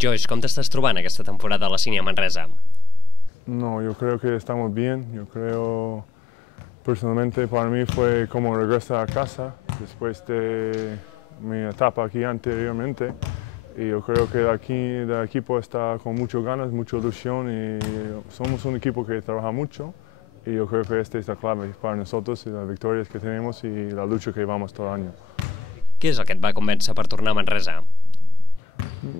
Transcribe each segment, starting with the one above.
Josh, com t'estàs trobant aquesta temporada a la Sínia Manresa? No, yo creo que estamos bien. Yo creo, personalmente, para mí fue como regresar a casa después de mi etapa aquí anteriormente. Y yo creo que el equipo está con muchas ganas, mucha ilusión y somos un equipo que trabaja mucho. Y yo creo que esta es la clave para nosotros y las victorias que tenemos y la lucha que llevamos todo el año. Què és el que et va convèncer per tornar a Manresa?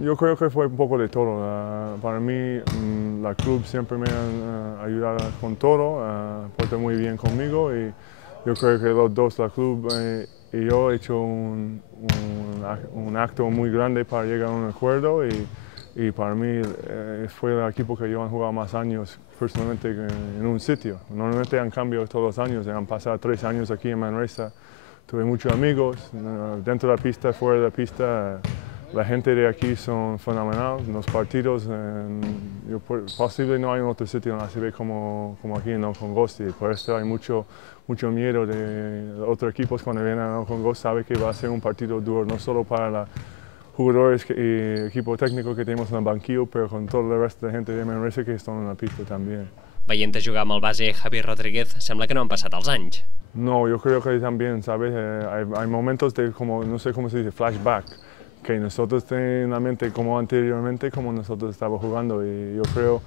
Yo creo que fue un poco de todo. Para mí, la club siempre me ha ayudado con todo, porta muy bien conmigo y yo creo que los dos, la club y yo, he hecho un acto muy grande para llegar a un acuerdo y para mí fue el equipo que yo he jugado más años personalmente en un sitio. Normalmente han cambiado todos los años, han pasado 3 años aquí en Manresa. Tuve muchos amigos, dentro de la pista, fuera de la pista. La gente de aquí son fenomenal, los partidos, posible no hay otro sitio donde se ve como aquí en El Congost y por eso hay mucho miedo de otros equipos cuando vienen a El Congost, sabe que va a ser un partido duro, no solo para los jugadores y equipo técnico que tenemos en el banquillo, pero con todo el resto de gente de Manresa que están en la pista también. Veient-te jugar amb el base Javier Rodríguez, sembla que no han passat els anys. No, yo creo que también, ¿sabes? Hay momentos de, como, no sé cómo se dice, flashback. Que nosotros tenemos en la mente como anteriormente, como nosotros estábamos jugando y yo creo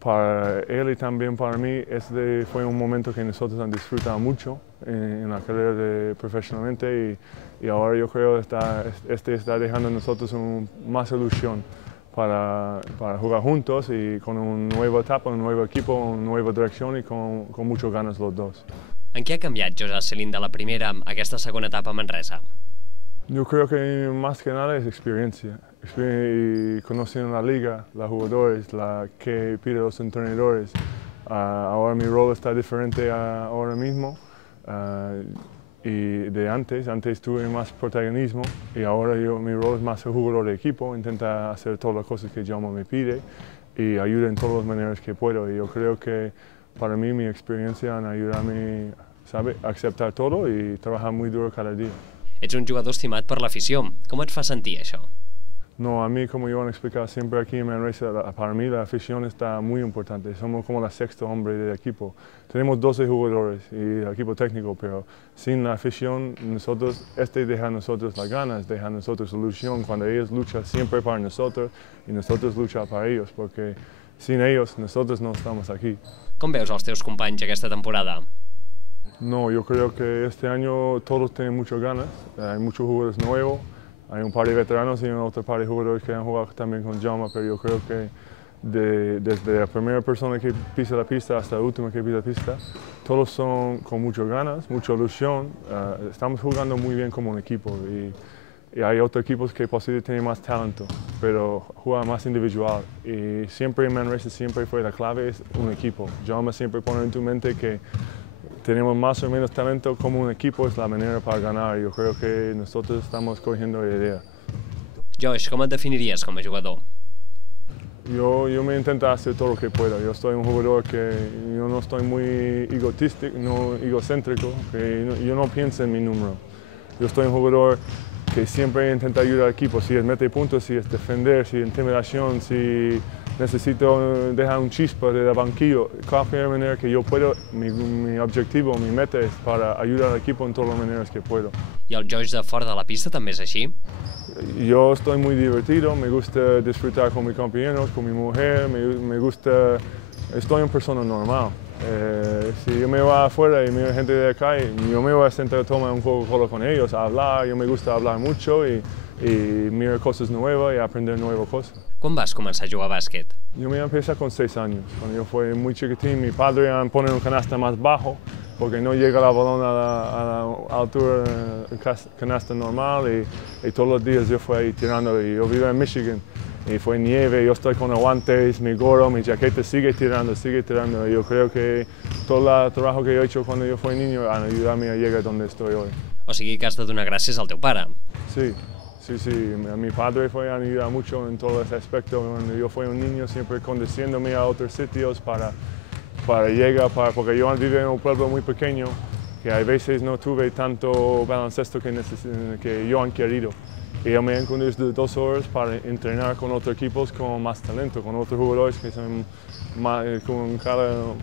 para él y también para mí fue un momento que nosotros han disfrutado mucho en la carrera profesionalmente y ahora yo creo que está dejando a nosotros más ilusión para jugar juntos y con una nueva etapa, un nuevo equipo, una nueva dirección y con muchas ganas los dos. En què ha canviat José Celín de la primera a aquesta segona etapa a Manresa? Yo creo que más que nada es experiencia y conociendo la liga, los jugadores, que piden los entrenadores. Ahora mi rol está diferente ahora mismo y de antes tuve más protagonismo y ahora mi rol es más el jugador de equipo, intenta hacer todas las cosas que Jaume me pide y ayuda en todas las maneras que puedo y yo creo que para mí mi experiencia en ayudarme a aceptar todo y trabajar muy duro cada día. Ets un jugador estimat per l'afició. Com et fa sentir això? No, a mí, como yo he explicado siempre aquí en Manresa, para mí la afición está muy importante. Somos como la sexta hombre del equipo. Tenemos 12 jugadores y el equipo técnico, pero sin la afición, deja a nosotros las ganas, deja a nosotros la ilusión. Cuando ellos luchan siempre para nosotros y nosotros luchamos para ellos, porque sin ellos nosotros no estamos aquí. Com veus els teus companys aquesta temporada? No, yo creo que este año todos tienen muchas ganas, hay muchos jugadores nuevos, hay un par de veteranos y otro par de jugadores que han jugado también con Jaume, pero yo creo que desde la primera persona que pisa la pista hasta la última que pisa la pista, todos son con muchas ganas, mucha ilusión, estamos jugando muy bien como un equipo y hay otros equipos que posiblemente tienen más talento, pero juegan más individual y siempre en Manresa siempre fue la clave es un equipo. Jaume siempre pone en tu mente que tenemos más o menos talento como un equipo, es la manera para ganar. Yo creo que nosotros estamos cogiendo la idea. Josh, com et definiries com a jugador? Yo me intento hacer todo lo que puedo. Yo soy un jugador que yo no estoy muy egocéntrico, yo no pienso en mi número. Yo soy un jugador que siempre intenta ayudar al equipo, si es meter puntos, si es defender, si es intimidación, si necesito dejar un chispa del banquillo, cualquier manera que yo puedo, mi objetivo, mi meta es para ayudar al equipo en todas las maneras que puedo. I el Josh de fora de la pista també és així? Yo estoy muy divertido, me gusta disfrutar con mis compañeros, con mi mujer, me gusta, estoy una persona normal. Si yo me voy afuera y miro gente de acá, yo me voy a sentar a tomar un Coca-Cola con ellos, a hablar, yo me gusta hablar mucho y mirar cosas nuevas y aprender nuevas cosas. Quan vas començar a jugar a bàsquet? Yo me empecé con 6 años. Cuando yo fui muy chiquitín, mi padre pone un canasta más bajo porque no llega la balón a la altura canasta normal y todos los días yo fui ahí tirando. Y yo vivo en Michigan y fue nieve, yo estoy con guantes, mi gorro, mi jaqueta, sigue tirando. Y yo creo que todo el trabajo que yo he hecho cuando yo fui niño ha ayudado a llegar donde estoy hoy. O sigui que has de donar gràcies al teu pare. Sí. Mi padre fue ayudado mucho en todo ese aspecto. Cuando yo fui un niño, siempre conduciéndome a otros sitios para llegar, porque yo vivo en un pueblo muy pequeño, que a veces no tuve tanto baloncesto que yo han querido. Y yo me encuentro desde 2 horas para entrenar con otros equipos con más talento, con otros jugadores que son con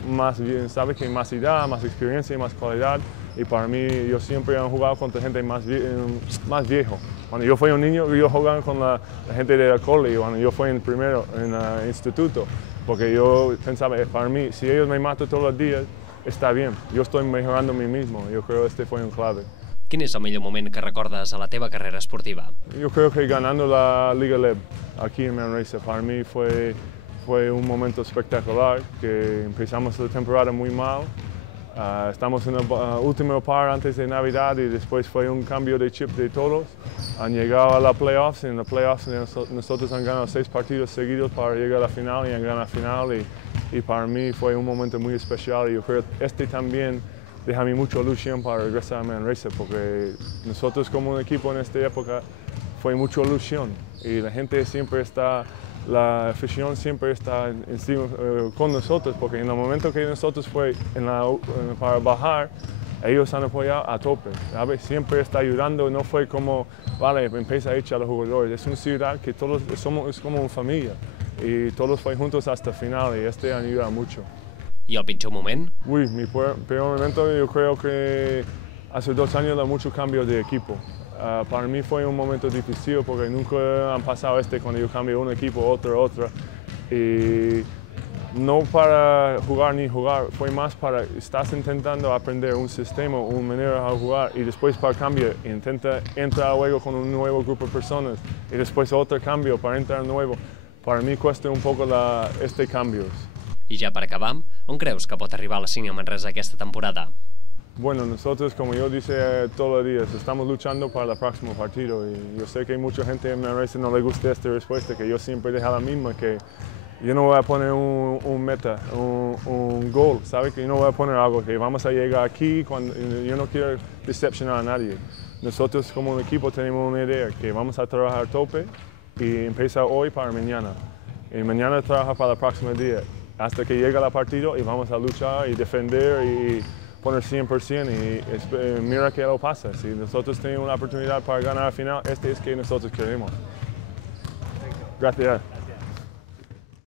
más bien, ¿sabe? Que más edad, más experiencia y más calidad. Y para mí, yo siempre he jugado contra gente más viejo. Cuando yo fui un niño, yo jugaba con la gente de la cole, cuando yo fui en primero en el instituto, porque yo pensaba, para mí, si ellos me matan todos los días, está bien. Yo estoy mejorando a mí mismo. Yo creo que este fue un clave. Quin és el millor moment que recordes a la teva carrera esportiva? Yo creo que ganando la Liga LEB aquí en Manresa para mí fue un momento espectacular, que empezamos la temporada muy mal. Estamos en el último par antes de Navidad y después fue un cambio de chip de todos. Han llegado a la playoffs y en la playoffs nosotros han ganado 6 partidos seguidos para llegar a la final y han ganado la final y para mí fue un momento muy especial y yo creo que este también deja mí mucha ilusión para regresar a Manresa porque nosotros como un equipo en esta época fue mucha ilusión y la gente siempre está, la afición siempre está encima, con nosotros porque en el momento que nosotros fue para bajar, ellos han apoyado a tope, ¿sabes? Siempre está ayudando, no fue como, vale, empieza a echar a los jugadores, es una ciudad que todos es como una familia y todos fue juntos hasta el final y este ayuda mucho. I el pitjor moment? Uy, mi peor momento yo creo que hace 2 años da mucho cambio de equipo. Para mí fue un momento difícil porque nunca han pasado cuando yo cambio un equipo, otro. Y no para jugar ni jugar, fue más para estás intentando aprender un sistema, una manera de jugar y después para cambio intenta entrar luego con un nuevo grupo de personas y después otro cambio para entrar nuevo. Para mí cuesta un poco cambios. I ja per acabar, on creus que pot arribar la Sínia Manresa aquesta temporada? Bueno, nosotros, como yo dice todos los días, estamos luchando para el próximo partido y yo sé que hay mucha gente en Manresa no le gusta esta respuesta, que yo siempre dejo la misma, que yo no voy a poner un meta, un gol, ¿sabes? Que yo no voy a poner algo que vamos a llegar aquí, yo no quiero decepcionar a nadie. Nosotros como un equipo tenemos una idea, que vamos a trabajar a tope y empezar hoy para mañana. Y mañana trabajar para el próximo día. Hasta que llegue el partido y vamos a luchar y defender y poner 100% y mira qué lo pasa. Si nosotros tenemos una oportunidad para ganar al final, este es que nosotros queremos. Gracias.